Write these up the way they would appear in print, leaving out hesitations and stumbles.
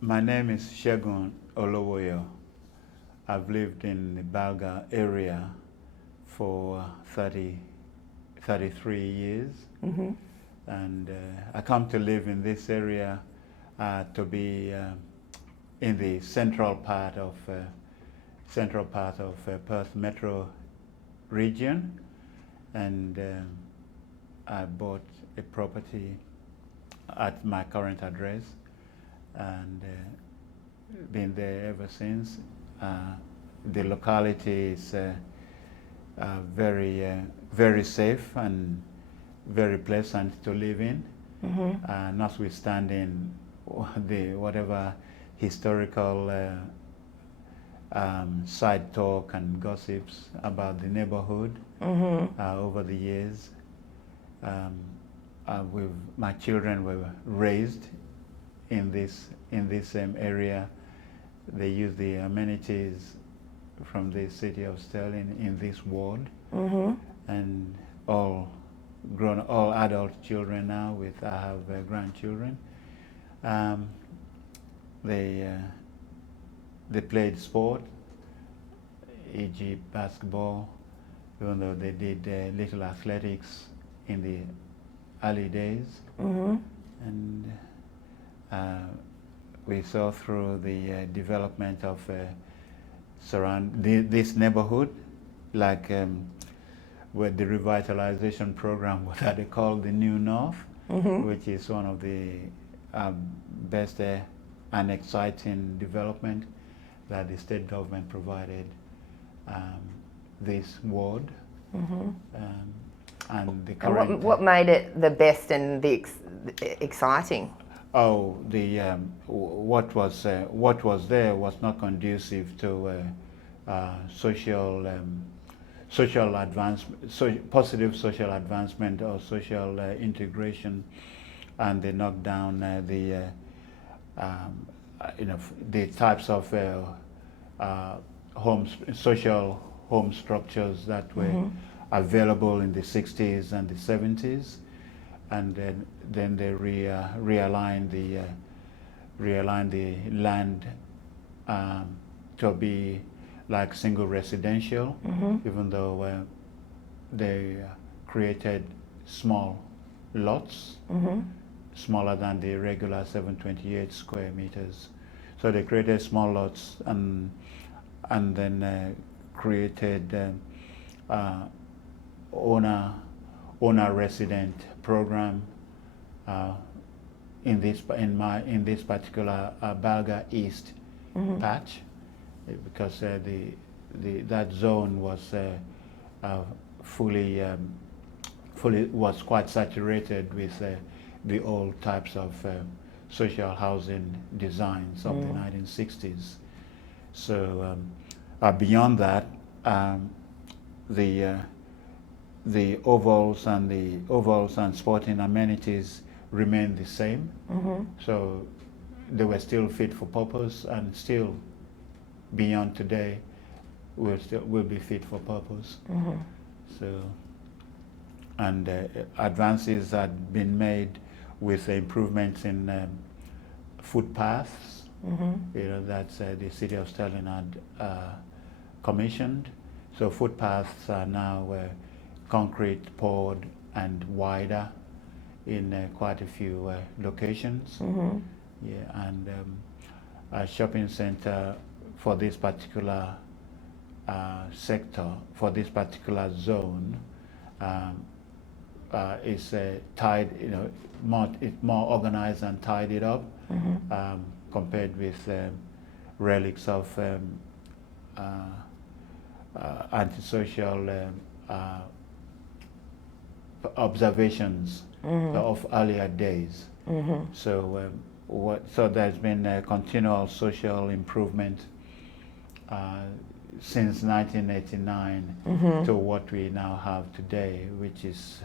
My name is Segun Olowoyo. I've lived in the Balga area for 33 years. And I come to live in this area to be in the central part of Perth Metro region, and I bought a property at my current address and been there ever since. The locality is very safe and very pleasant to live in, notwithstanding whatever historical side talk and gossips about the neighborhood over the years. My children were raised in this same area. They use the amenities from the city of Stirling in this ward, and all adult children now. I have grandchildren. They played sport, e.g. basketball, even though they did little athletics in the early days. And we saw through the development of this neighborhood, like with the revitalization program, what they call the New North, which is one of the best and exciting development that the state government provided this ward. And the current, and what made it the best and the exciting? Oh, what was there was not conducive to social advancement, positive social advancement or social integration, and they knocked down the types of social home structures that were available in the 60s and the 70s, and then they realigned the land to be like single residential, even though they created small lots, smaller than the regular 728 square meters. So they created small lots and then created owner resident program in this particular Balga East patch, because that zone was was quite saturated with the old types of social housing designs of the 1960s. So beyond that, the ovals and sporting amenities remain the same. So they were still fit for purpose, and still beyond today will be fit for purpose. So, and advances had been made with improvements in footpaths. That's the city of Stirling had commissioned. So footpaths are now concrete poured and wider in quite a few locations. Yeah, and a shopping center for this particular sector, for this particular zone, is tied, more organized and tidied up, compared with relics of antisocial observations of earlier days. So so there's been a continual social improvement since 1989 to what we now have today, which is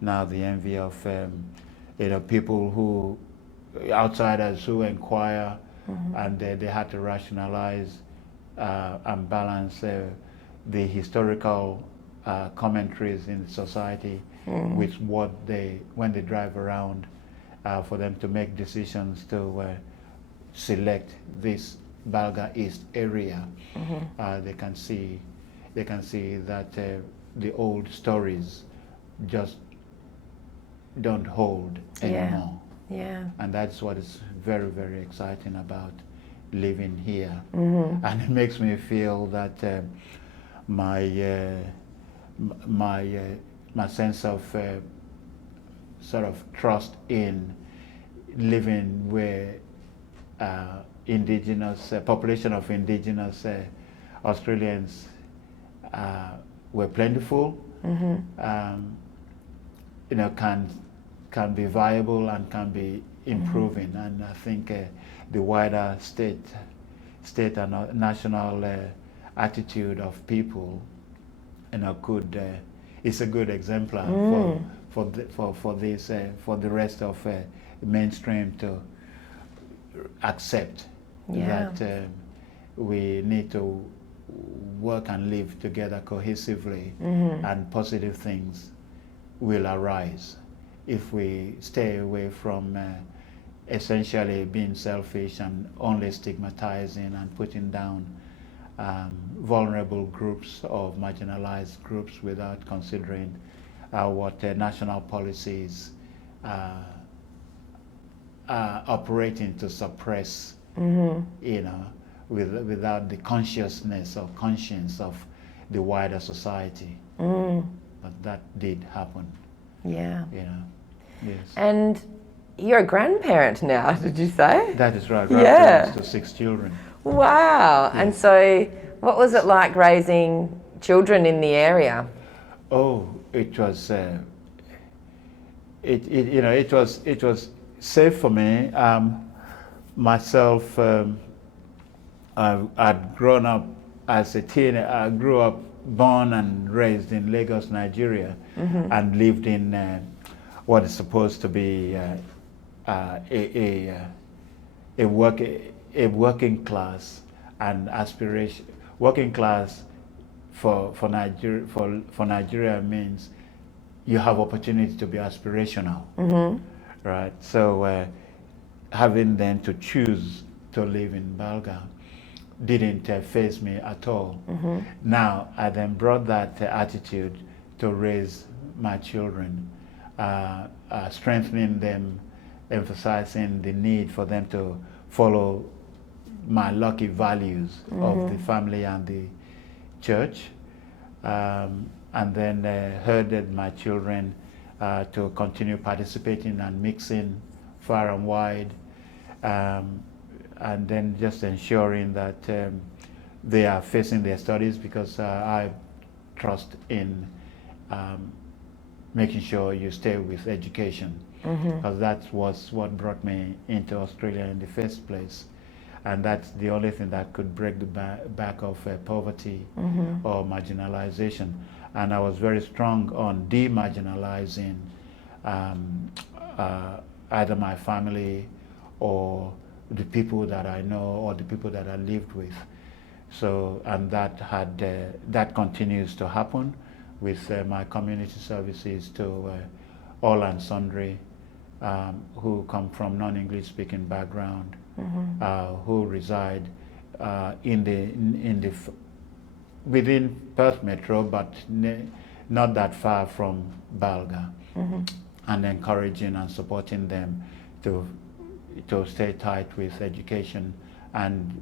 now the envy of people who, outsiders who inquire, and they had to rationalize and balance the historical commentaries in society with when they drive around, for them to make decisions select this Balga East area, they can see that the old stories just don't hold anymore. Yeah. And that's what is very, very exciting about living here. And it makes me feel that my sense of sort of trust in living where indigenous population of indigenous Australians were plentiful, can be viable and can be improving. And I think the wider state and national attitude of people, could is a good exemplar for the rest of mainstream to accept that we need to work and live together cohesively, and positive things will arise if we stay away from essentially being selfish and only stigmatizing and putting down vulnerable groups or marginalized groups without considering what national policies are operating to suppress, without the consciousness or conscience of the wider society. But that did happen. Yeah. Yes. And you're a grandparent now, did you say? That is right. Yeah. To 6 children. Wow. Yes. And so what was it like raising children in the area? Oh, it was it was safe for me. Myself, I'd grown up as a teenager. I grew up, born and raised in Lagos, Nigeria, and lived in what is supposed to be a working class and aspiration. Working class for Nigeria means you have opportunity to be aspirational, right? So having then to choose to live in Balga didn't faze me at all. Now I then brought that attitude to raise my children, strengthening them, emphasizing the need for them to follow my lucky values of the family and the church, and then herded my children to continue participating and mixing far and wide, and then just ensuring that they are facing their studies, because I trust in making sure you stay with education, because that was what brought me into Australia in the first place. And that's the only thing that could break the back of poverty or marginalization. And I was very strong on demarginalizing either my family or the people that I know or the people that I lived with. So, and that continues to happen with my community services to all and sundry who come from non-English speaking background, who reside within Perth Metro, but not that far from Balga, and encouraging and supporting them to stay tight with education and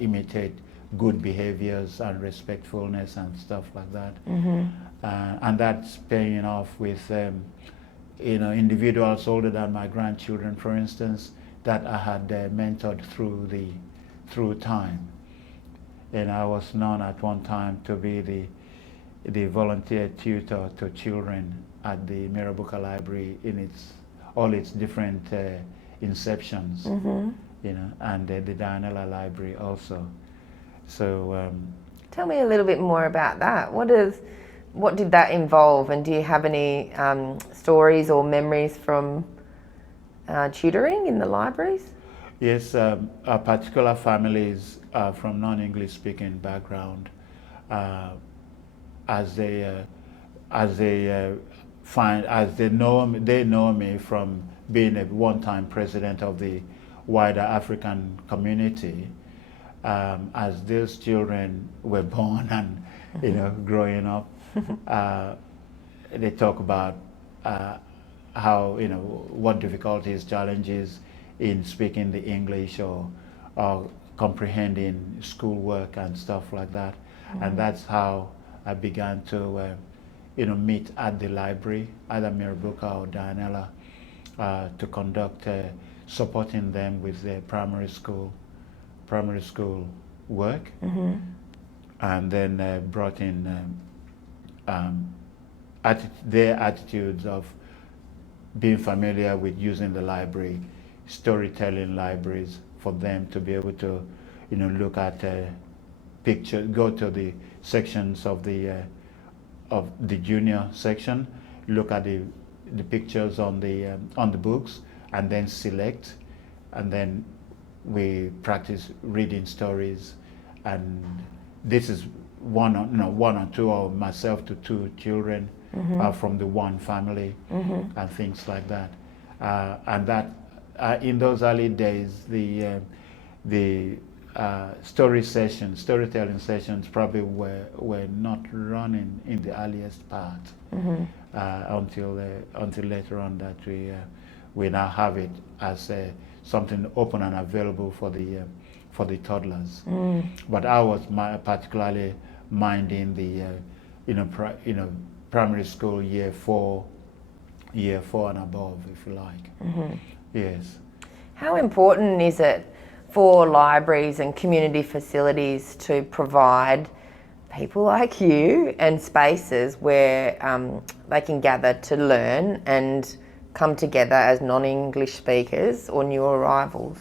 imitate good behaviors and respectfulness and stuff like that. And that's paying off with individuals older than my grandchildren, for instance, that I had mentored through time. And I was known at one time to be the volunteer tutor to children at the Mirrabooka Library in all its different inceptions, and the Dianella Library also. So tell me a little bit more about that. What did that involve, and do you have any stories or memories from tutoring in the libraries? Yes, particular families from non-English speaking background, as they know me from being a one-time president of the wider African community, as those children were born and growing up, they talk about how what difficulties, challenges in speaking the English or comprehending schoolwork and stuff like that, and that's how I began to meet at the library, either Mirabuka or Dianella, to conduct supporting them with their primary school work, and then brought in their attitudes of being familiar with using the library, storytelling libraries, for them to be able to look at pictures, go to the sections of the junior section, look at the pictures on the books, and then select, and then we practice reading stories. And this is one or two, or myself to two children from the one family, and things like that. And that in those early days, the storytelling sessions probably were not running in the earliest part, until later on that we now have it as something open and available for the toddlers. But I was particularly minding the primary school year four and above, if you like. Yes. How important is it for libraries and community facilities to provide people like you and spaces where they can gather to learn and come together as non-English speakers or new arrivals?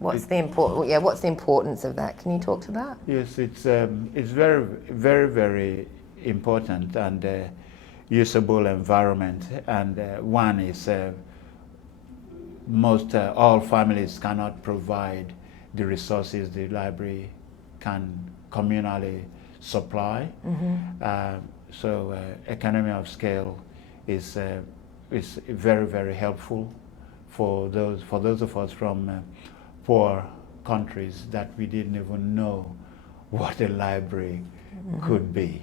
What's the importance of that? Can you talk to that? Yes, it's very, very, very important and usable environment. And one is all families cannot provide the resources the library can communally supply. So economy of scale is very, very helpful for those of us from poor countries that we didn't even know what a library could be,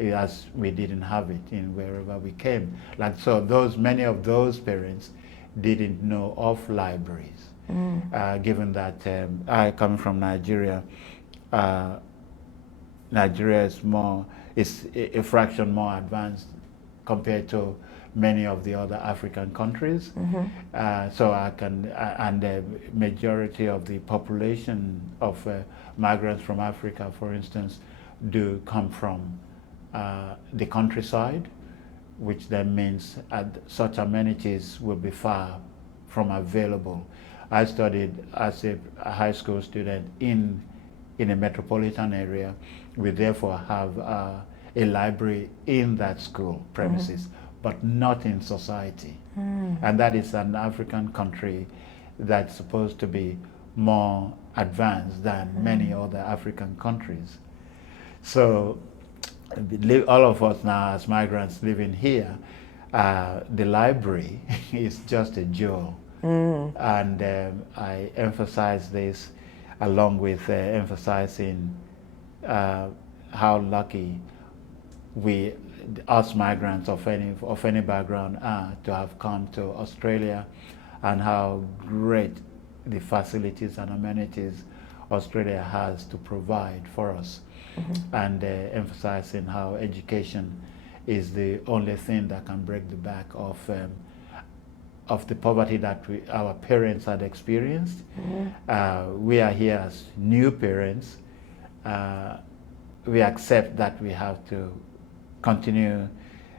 as we didn't have it in wherever we came. Like, so many of those parents didn't know of libraries, given that I come from Nigeria. Nigeria is a fraction more advanced compared to many of the other African countries. So and the majority of the population of migrants from Africa, for instance, do come from the countryside, which then means such amenities will be far from available. I studied as a high school student in a metropolitan area. We therefore have a library in that school premises, but not in society. And that is an African country that's supposed to be more advanced than many other African countries. So all of us now as migrants living here, the library is just a jewel. And I emphasize this along with emphasizing how lucky us migrants of any background are to have come to Australia, and how great the facilities and amenities Australia has to provide for us. And emphasizing how education is the only thing that can break the back of the poverty that our parents had experienced. We are here as new parents. We accept that we have to continue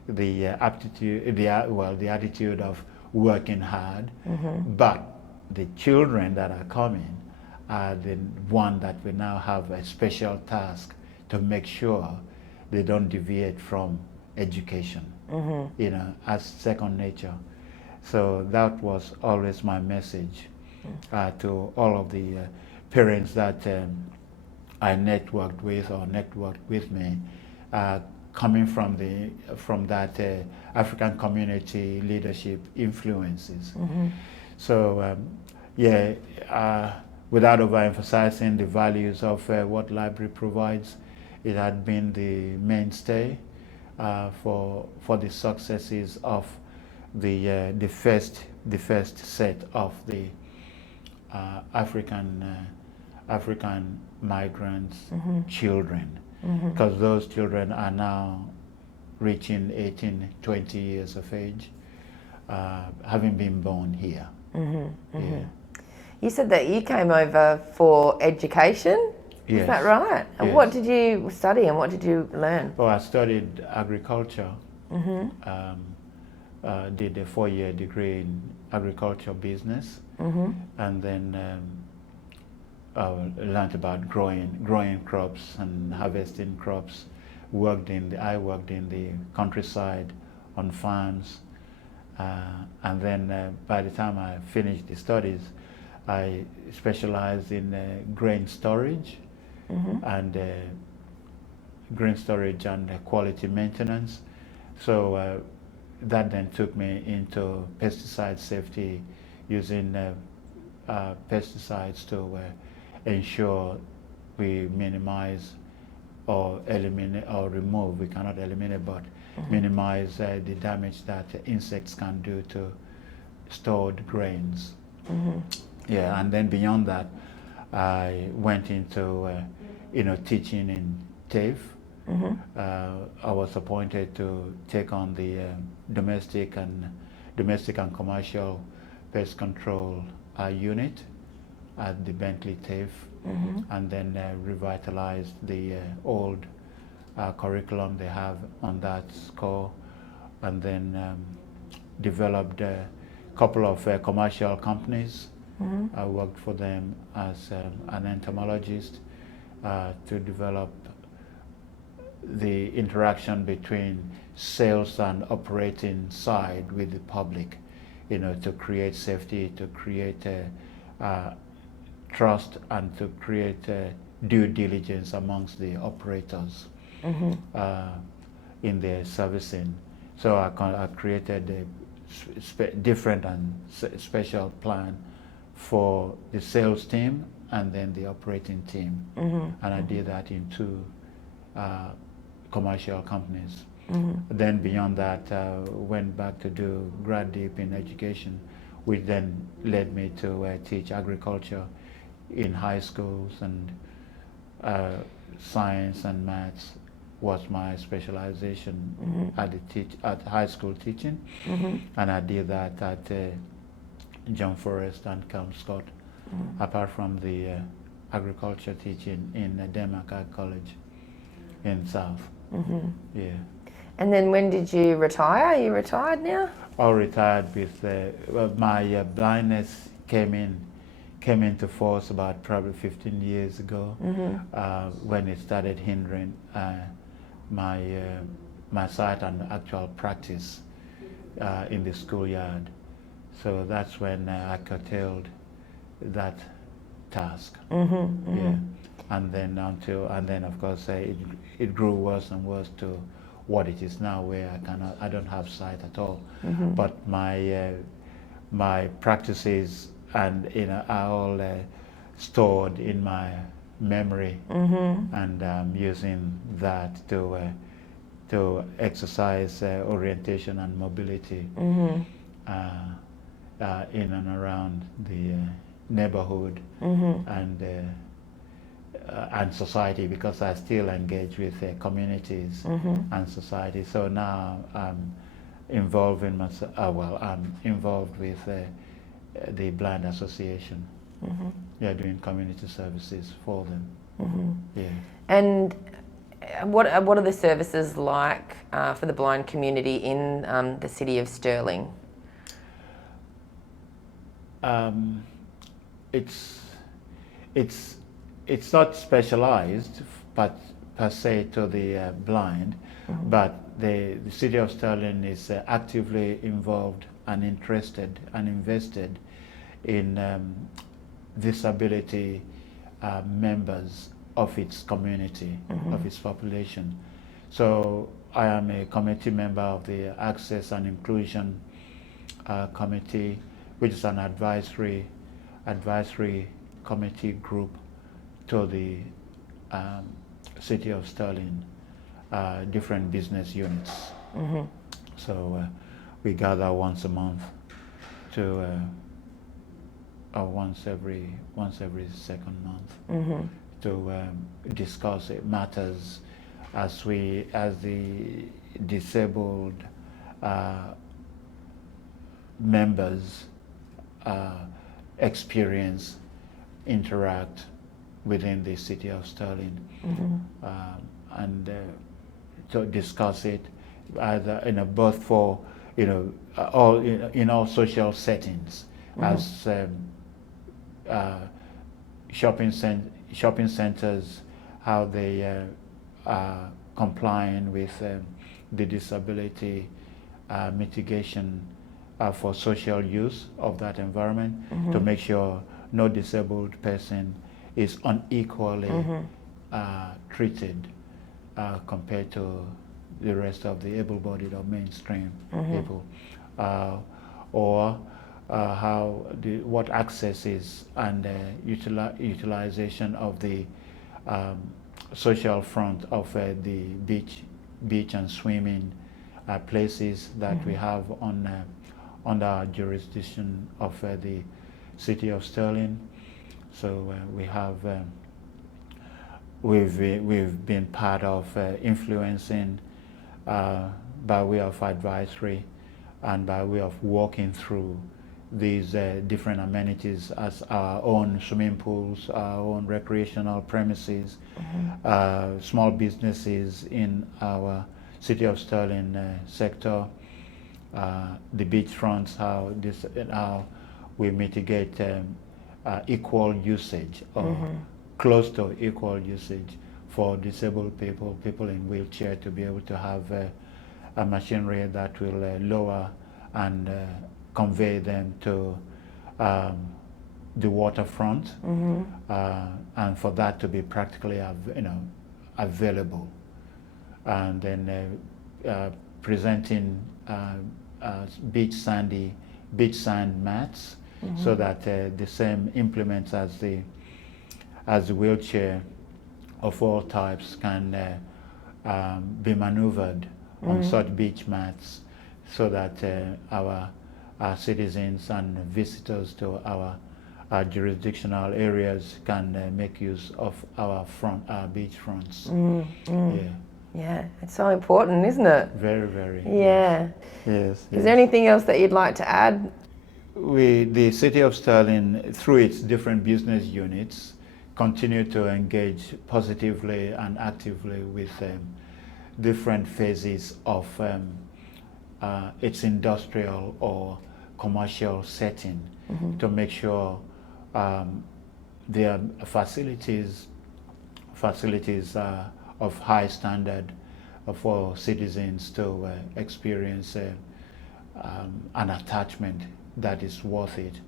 the attitude of working hard, but the children that are coming are the one that we now have a special task to make sure they don't deviate from education, as second nature. So that was always my message to all of the parents that I networked with me, coming from that African community leadership influences. So yeah, without overemphasizing the values of what library provides, it had been the mainstay for the successes of the first set of the African migrants children, because those children are now reaching 18, 20 years of age, having been born here. Yeah. You said that you came over for education. Yes. Is that right? And Yes. what did you study and what did you learn? Well, I studied agriculture. Did a 4-year degree in agriculture business, and then learned about growing crops and harvesting crops. I worked in the countryside on farms, and then by the time I finished the studies, I specialized in grain storage and quality maintenance. So that then took me into pesticide safety, using pesticides to ensure we minimize or eliminate or remove, we cannot eliminate, but minimize the damage that insects can do to stored grains. Yeah, and then beyond that, I went into teaching in TAFE. I was appointed to take on the domestic and commercial pest control unit at the Bentley TAFE, and then revitalized the old curriculum they have on that score, and then developed a couple of commercial companies. I worked for them as an entomologist to develop the interaction between sales and operating side with the public, to create safety, to create trust, and to create due diligence amongst the operators in their servicing. So I created a different and special plan for the sales team and then the operating team. And I did that in 2 commercial companies. Then beyond that, went back to do grad deep in education, which then led me to teach agriculture in high schools, and science and maths was my specialization at high school teaching. And I did that at John Forrest and Kelmscott, apart from the agriculture teaching in Denmark Ag College in South. Yeah. And then when did you retire? Are you retired now? I retired with my blindness came into force about probably 15 years ago, when it started hindering my sight and actual practice in the schoolyard. So that's when I curtailed that task. Yeah. And then of course it grew worse and worse to what it is now, where I don't have sight at all. But my practices and are all stored in my memory, and I'm using that to exercise orientation and mobility in and around the neighborhood and society, because I still engage with communities and society. So now I'm involved in I'm involved with the Blind Association. Yeah, doing community services for them. Yeah. And what are the services like for the blind community in the city of Stirling? It's not specialized, but per se to the blind, but the city of Stirling is actively involved and interested and invested in disability members of its community, of its population. So I am a committee member of the Access and Inclusion Committee, which is an advisory advisory committee group to the City of Stirling different business units. So we gather once a month to once every second month to discuss matters as the disabled members experience, interact within the City of Stirling, and to discuss it either both for all in all social settings, as shopping centers, how they are complying with the disability mitigation for social use of that environment, to make sure no disabled person is unequally treated compared to the rest of the able-bodied or mainstream people, or what access is and utilization of the social front of the beach and swimming places that we have under our jurisdiction of the City of Stirling. So we have we've been part of influencing by way of advisory and by way of walking through these different amenities as our own swimming pools, our own recreational premises, small businesses in our City of Stirling sector, the beachfronts, how we mitigate equal usage or close to equal usage for disabled people in wheelchair, to be able to have a machinery that will lower and convey them to the waterfront, and for that to be practically available, and then presenting beach sand mats, so that the same implements as the wheelchair of all types can be maneuvered on such beach mats, so that our citizens and visitors to our jurisdictional areas can make use of our beach fronts. Yeah, it's so important, isn't it? Very, very. Yeah. Yes. Is there anything else that you'd like to add? The City of Stirling, through its different business units, continue to engage positively and actively with different phases of its industrial or commercial setting, to make sure their facilities of high standard for citizens to experience an attachment that is worth it,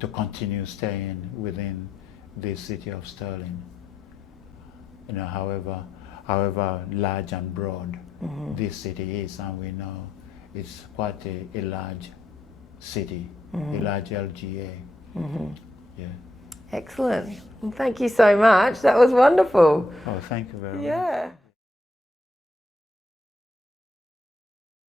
to continue staying within the City of Stirling. However large and broad this city is, and we know it's quite a large city, a large LGA. Yeah. Excellent. Well, thank you so much. That was wonderful. Oh, thank you very much. Yeah.